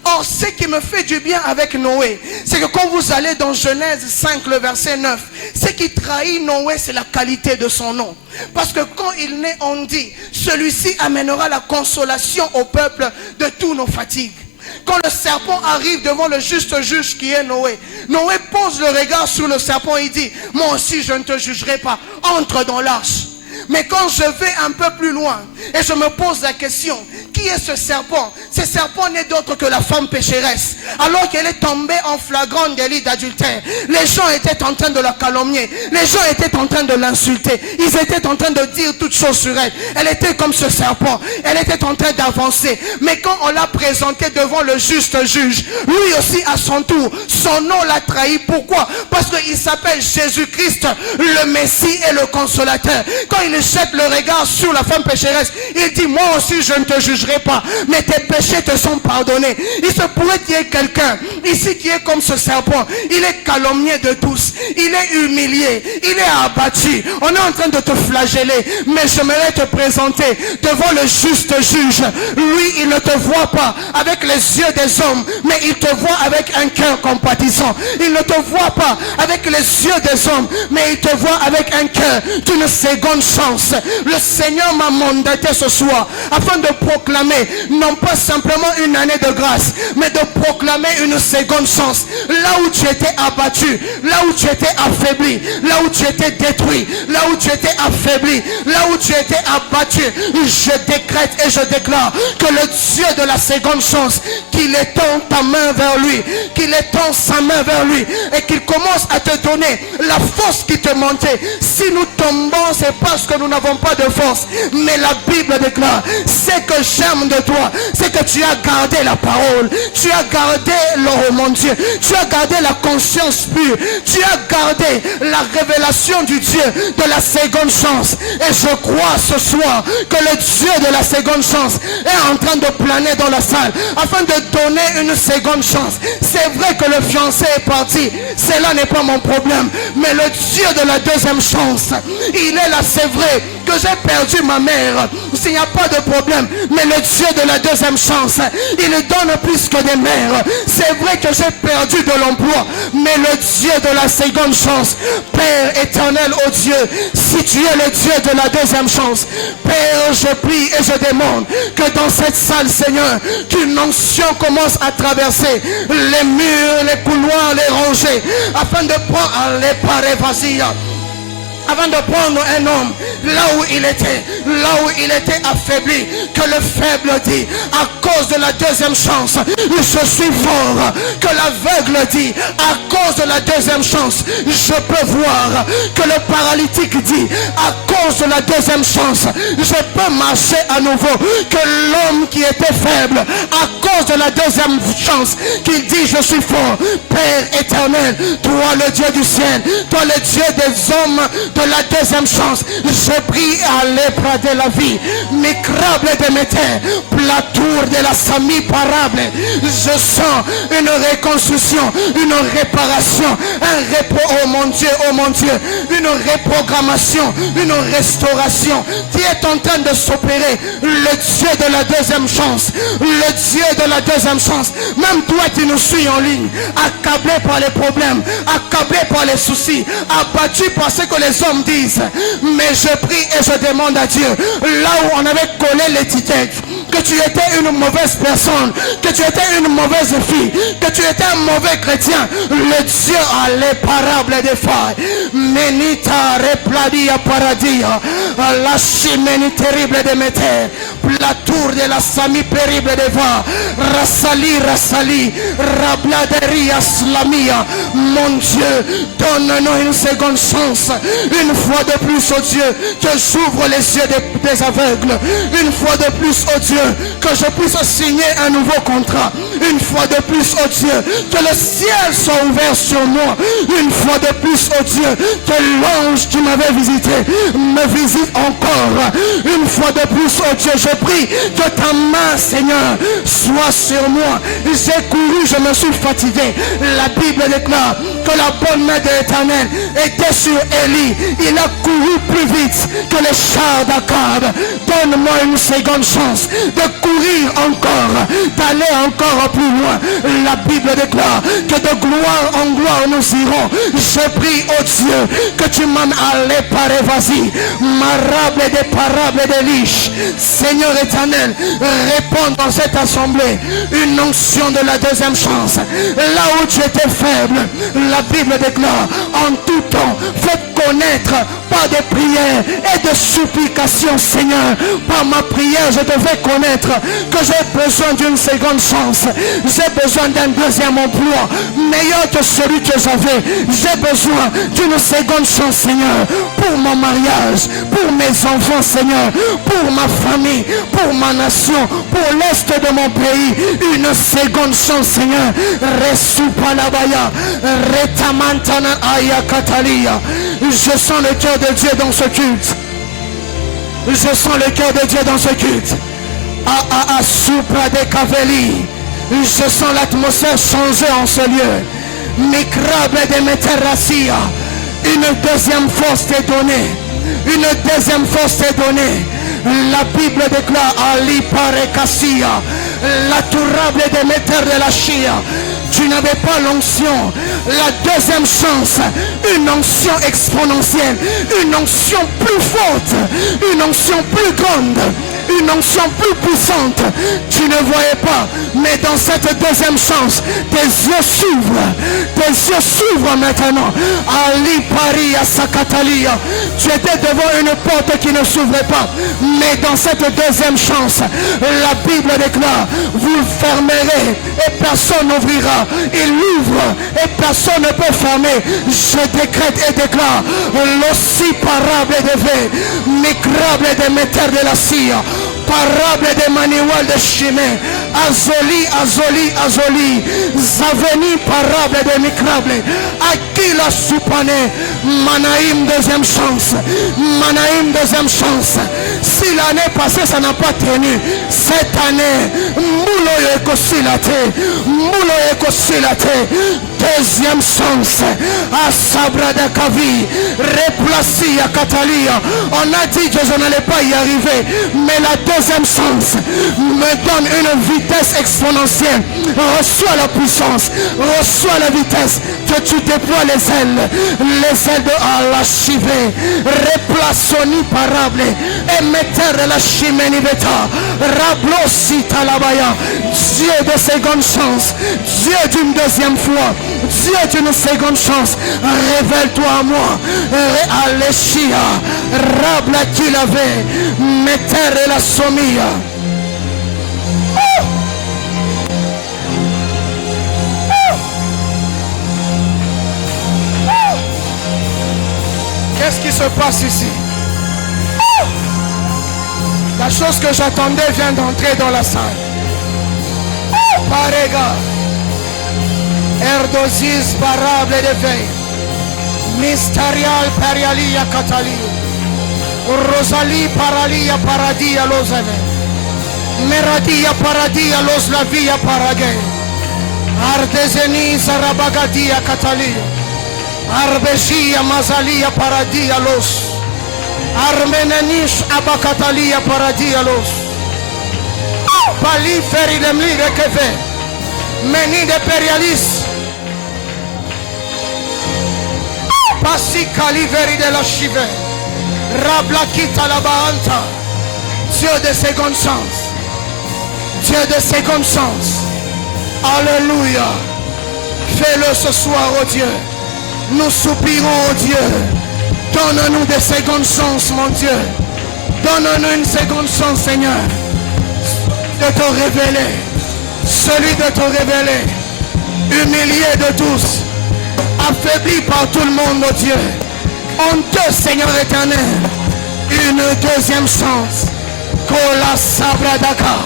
Or, ce qui me fait du bien avec Noé, c'est que quand vous allez dans Genèse 5, le verset 9, ce qui trahit Noé, c'est la qualité de son nom. Parce que quand il naît, on dit, celui-ci amènera la consolation au peuple de tous nos fatigues. Quand le serpent arrive devant le juste juge qui est Noé, Noé pose le regard sur le serpent et dit, moi aussi je ne te jugerai pas, entre dans l'arche. Mais quand je vais un peu plus loin et je me pose la question, qui est ce serpent? Ce serpent n'est d'autre que la femme pécheresse. Alors qu'elle est tombée en flagrant délit d'adultère, les gens étaient en train de la calomnier. Les gens étaient en train de l'insulter. Ils étaient en train de dire toutes choses sur elle. Elle était comme ce serpent. Elle était en train d'avancer. Mais quand on l'a présentée devant le juste juge, lui aussi à son tour, son nom l'a trahi. Pourquoi? Parce qu'il s'appelle Jésus-Christ, le Messie et le Consolateur. Quand il jette le regard sur la femme pécheresse, il dit, moi aussi je ne te jugerai pas, mais tes péchés te sont pardonnés. Il se pourrait qu'il y ait quelqu'un ici qui est comme ce serpent. Il est calomnié de tous, il est humilié, il est abattu. On est en train de te flageller, mais j'aimerais te présenter devant le juste juge. Lui, il ne te voit pas avec les yeux des hommes, mais il te voit avec un cœur compatissant. Il ne te voit pas avec les yeux des hommes, mais il te voit avec un cœur d'une seconde chance. chance. Le Seigneur m'a mandaté ce soir afin de proclamer non pas simplement une année de grâce, mais de proclamer une seconde chance. Là où tu étais abattu, là où tu étais affaibli, là où tu étais détruit, là où tu étais affaibli, là où tu étais abattu, je décrète et je déclare que le Dieu de la seconde chance, qu'il étend ta main vers lui, qu'il étend sa main vers lui et qu'il commence à te donner la force qui te manquait. Si nous tombons, c'est parce que nous n'avons pas de force, mais la Bible déclare, c'est que j'aime de toi, c'est que tu as gardé la parole, tu as gardé l'or, mon Dieu, tu as gardé la conscience pure, tu as gardé la révélation du Dieu de la seconde chance. Et je crois ce soir que le Dieu de la seconde chance est en train de planer dans la salle afin de donner une seconde chance. C'est vrai que le fiancé est parti, cela n'est pas mon problème, mais le Dieu de la deuxième chance, il est là. C'est vrai que j'ai perdu ma mère, s'il n'y a pas de problème, mais le Dieu de la deuxième chance, il donne plus que des mères. C'est vrai que j'ai perdu de l'emploi, mais le Dieu de la seconde chance, Père éternel, oh Dieu, si tu es le Dieu de la deuxième chance, Père, je prie et je demande que dans cette salle, Seigneur, qu'une onction commence à traverser les murs, les couloirs, les rangées, afin de prendre les parés vacilles, avant de prendre un homme là où il était affaibli, que le faible dit, à cause de la deuxième chance, je suis fort, que l'aveugle dit, à cause de la deuxième chance, je peux voir, que le paralytique dit, à cause de la deuxième chance, je peux marcher à nouveau, que l'homme qui était faible, à cause de la deuxième chance, qu'il dit, je suis fort. Père éternel, toi le Dieu du ciel, toi le Dieu des hommes de la deuxième chance, je prie à l'épra de la vie, micrable de mes terres, platour de la sami parable, je sens une reconstruction, une réparation, un repos, oh mon Dieu, une reprogrammation, une restauration qui est en train de s'opérer. Le Dieu de la deuxième chance, le Dieu de la deuxième chance, même toi qui nous suis en ligne, accablé par les problèmes, accablé par les soucis, abattu par ce que les hommes disent, mais je prie et je demande à Dieu, là où on avait collé l'étiquette, que tu étais une mauvaise personne, que tu étais une mauvaise fille, que tu étais un mauvais chrétien, le Dieu a les parables des failles, menita repladia paradia, la chimène terrible de mes terres, la tour de la sami périble de va, rasali, rabladeria slamia, mon Dieu, donne-nous une seconde chance, une fois de plus, oh Dieu, que j'ouvre les yeux des aveugles, une fois de plus, oh Dieu, que je puisse signer un nouveau contrat, une fois de plus, oh Dieu, que le ciel soit ouvert sur moi, une fois de plus, oh Dieu, que l'ange qui m'avait visité me visite encore, une fois de plus, oh Dieu, je prie que ta main, Seigneur, soit sur moi. J'ai couru, je me suis fatigué. La Bible déclare que la bonne main de l'Éternel était sur Élie. Il a couru plus vite que les chars d'Akab. Donne-moi une seconde chance de courir encore, d'aller encore plus loin. La Bible déclare que de gloire en gloire nous irons. Je prie, oh Dieu, que tu m'en allais par vas-y, marable des parables des liches. Seigneur éternel, réponds dans cette assemblée une onction de la deuxième chance. Là où tu étais faible, la Bible déclare en tout temps, faites connaître par des prières et de supplications, Seigneur. Par ma prière, je devais connaître que j'ai besoin d'une seconde chance. J'ai besoin d'un deuxième emploi meilleur que celui que j'avais. J'ai besoin d'une seconde chance, Seigneur, pour mon mariage, pour mes enfants, Seigneur, pour ma famille, pour ma nation, pour l'est de mon pays. Une seconde chance, Seigneur. Resupalabaya, retamantana aya katalia. Je sens le cœur de Dieu dans ce culte. Je sens le cœur de Dieu dans ce culte. Supra de Caveli. Je sens l'atmosphère changer en ce lieu. Micrable de Meterracia. Une deuxième force t'est donnée. Une deuxième force t'est donnée. La Bible déclare Ali Parekassia, la tourable de Meter de la Chia. tu n'avais pas l'onction. La deuxième chance, une onction exponentielle, une onction plus forte, une onction plus grande, une onction plus puissante. Tu ne voyais pas, mais dans cette deuxième chance, tes yeux s'ouvrent maintenant. Ali Paria Sakatalia. Tu étais devant une porte qui ne s'ouvrait pas, mais dans cette deuxième chance, la Bible déclare, vous fermerez et personne n'ouvrira. Il ouvre et personne ne peut fermer. Je décrète et déclare, l'ossi parable de V, micrable de méter de la cire, parable de manuel de chemin, azoli, zaveni parable de micrable, Akila Soupane, Manaïm deuxième chance, Si l'année passée ça n'a pas tenu, cette année, Moulo Ekosilate, deuxième chance, à Sabra de Kavi, replacé à Catalia. On a dit que je n'allais pas y arriver, mais la deuxième chance me donne une vitesse exponentielle. Reçois la puissance, reçois la vitesse, que tu déploies les ailes de Alachivé, replaçoni parable, émetteur de la chiménibeta, rablosi talabaya, Dieu de seconde chance, Dieu d'une deuxième fois, Dieu d'une seconde chance, révèle-toi à moi, Aleshia, rabla qu'il avait, metteur et la somia. Qu'est-ce qui se passe ici? La chose que j'attendais vient d'entrer dans la salle. Parega, Erdosis parable de veille, Mystérial Parialia Catali, Rosalie Paralia Paradia Losane, Meradia Paradia Los Lavia Paragay, Ardezeni Sarabagadia Catali, Arbegia Mazalia Paradia Los, Armenenish Abacatalia Paradia Los, Pali Feridemli Rekeve, Meni de Perialis, Passi Caliveri de la Chive, Rablakita la Bahanta, Dieu de seconde chance, Dieu de seconde chance, Alléluia, fais-le ce soir, oh Dieu, nous soupirons, oh Dieu, donne-nous des secondes chances, mon Dieu, donne-nous une seconde chance, Seigneur, de te révéler, celui de te révéler, humilié de tous, affaibli par tout le monde, oh Dieu, honteux, Seigneur éternel, une deuxième chance, Kola Sabradaka,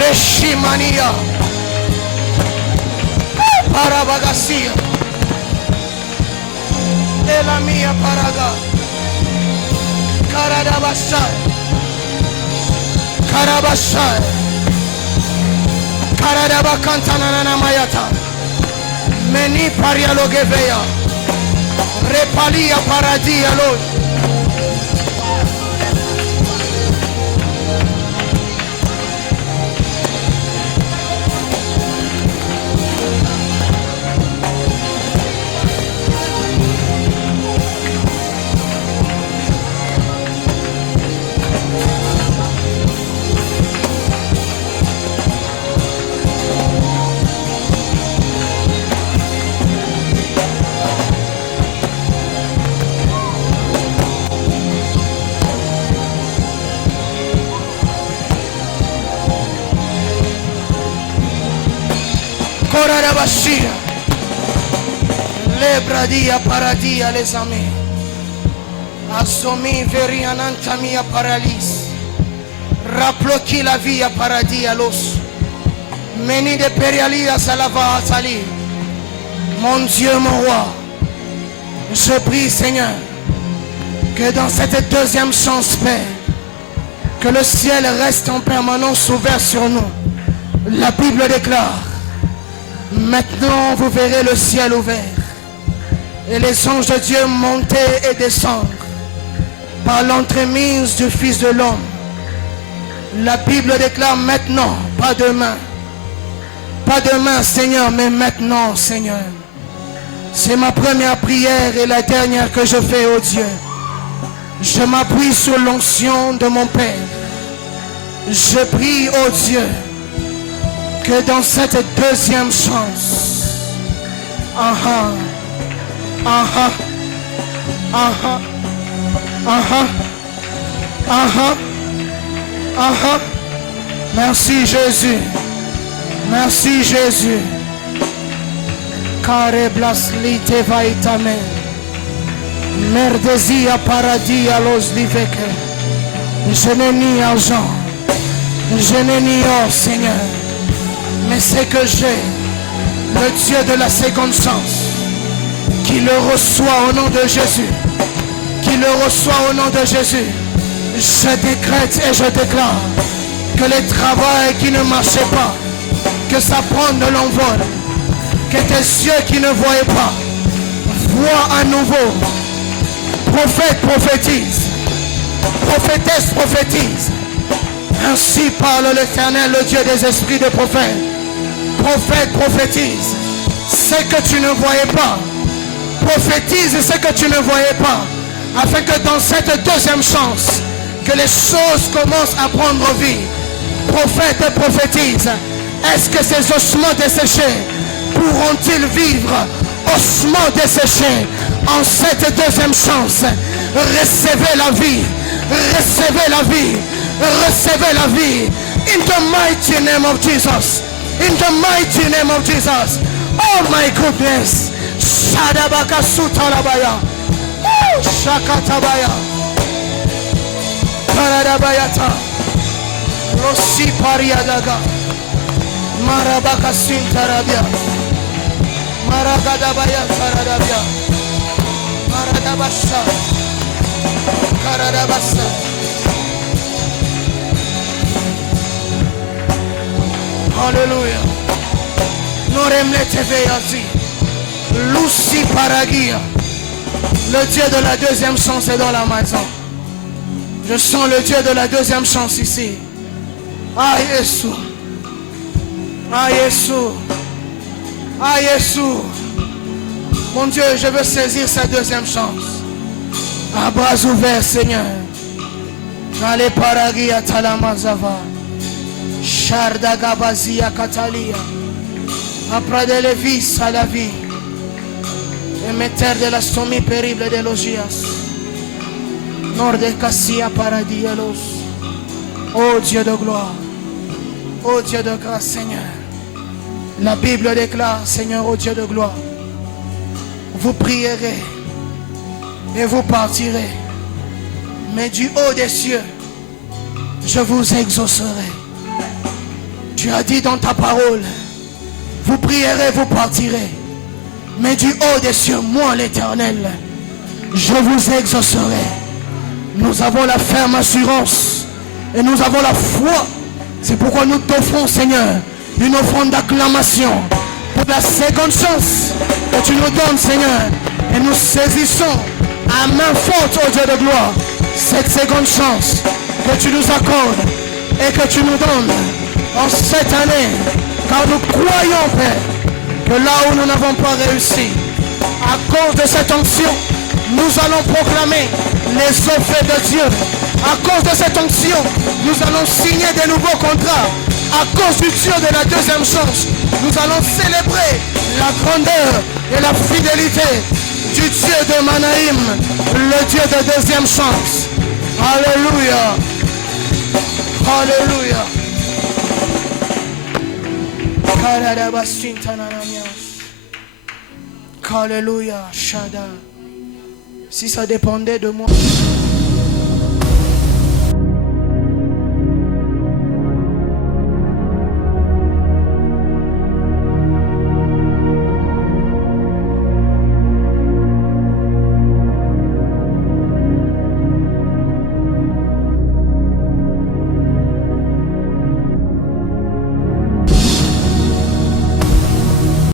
Reshimania, Parabagasia, Elamia Paraga, Karadabashai, Karabashai, Karadabakantana Mayata, Meni Parialogeveya, Repalia Paradia Lord. Korarabashia, Lebradia Paradia les amis, Asomi Verianantamia Paralis, Raploki la via Paradia los, Meni de Perialia Salava Atali. Mon Dieu, mon roi, je prie Seigneur, que dans cette deuxième chance, Père, que le ciel reste en permanence ouvert sur nous. La Bible déclare, maintenant vous verrez le ciel ouvert et les anges de Dieu monter et descendre par l'entremise du Fils de l'homme. La Bible déclare maintenant, pas demain. Pas demain, Seigneur, mais maintenant, Seigneur. C'est ma première prière et la dernière que je fais, oh Dieu. Je m'appuie sur l'onction de mon Père. Je prie, oh Dieu, que dans cette deuxième chance, merci Jésus. Merci Jésus. Care blaslite vaitame. Merdesia paradis à los liveke. Je n'ai ni argent. Je n'ai ni or, Seigneur. Mais c'est que j'ai le Dieu de la seconde chance. Qui le reçoit au nom de Jésus. Qui le reçoit au nom de Jésus. Je décrète et je déclare que les travaux qui ne marchaient pas, que ça prenne de l'envol, que tes yeux qui ne voyaient pas voient à nouveau. Prophète prophétise, prophétesse prophétise. Ainsi parle l'Éternel, le Dieu des esprits de prophètes. Prophète prophétise ce que tu ne voyais pas. Prophétise ce que tu ne voyais pas, afin que dans cette deuxième chance, que les choses commencent à prendre vie. Prophète prophétise. Est-ce que ces ossements desséchés pourront-ils vivre? Ossements desséchés, en cette deuxième chance, recevez la vie, recevez la vie, recevez la vie. In the mighty name of Jesus. In the mighty name of Jesus. Oh my goodness. Shadabaka sutalabaya. Shakatabaya. Paradabayata. Rosi pariadaga. Marabaka sintarabia. Maragadabaya taradabia. Maradabasha. Karadabasa. Alléluia. Noremle teveyati. Lucy Paragia. Le Dieu de la deuxième chance est dans la maison. Je sens le Dieu de la deuxième chance ici. Ah Jésus. Ah Jésus. Ah Jésus. Mon Dieu, je veux saisir cette deuxième chance. À bras ouverts, Seigneur. Allez Paragia Talamazava. Shardagabazia Katalia. Après de l'évis à la vie. Émetteur de la stomie périble de Logias. Nord de Cassia Paradielos. Oh Dieu de gloire. Oh Dieu de grâce, Seigneur. La Bible déclare, Seigneur, oh Dieu de gloire. Vous prierez et vous partirez. Mais du haut des cieux, je vous exaucerai. Tu as dit dans ta parole, vous prierez, vous partirez. Mais du haut des cieux, moi l'Éternel, je vous exaucerai. Nous avons la ferme assurance et nous avons la foi. C'est pourquoi nous t'offrons, Seigneur, une offrande d'acclamation pour la seconde chance que tu nous donnes, Seigneur. Et nous saisissons à main forte, oh Dieu de gloire, cette seconde chance que tu nous accordes et que tu nous donnes en cette année. Car nous croyons, Père, que là où nous n'avons pas réussi, à cause de cette onction, nous allons proclamer les offres de Dieu. À cause de cette onction, nous allons signer de nouveaux contrats. À cause du Dieu de la deuxième chance, nous allons célébrer la grandeur et la fidélité du Dieu de Manaïm, le Dieu de deuxième chance. Alléluia. Alléluia. Alléluia. Shada. Si ça dépendait de moi.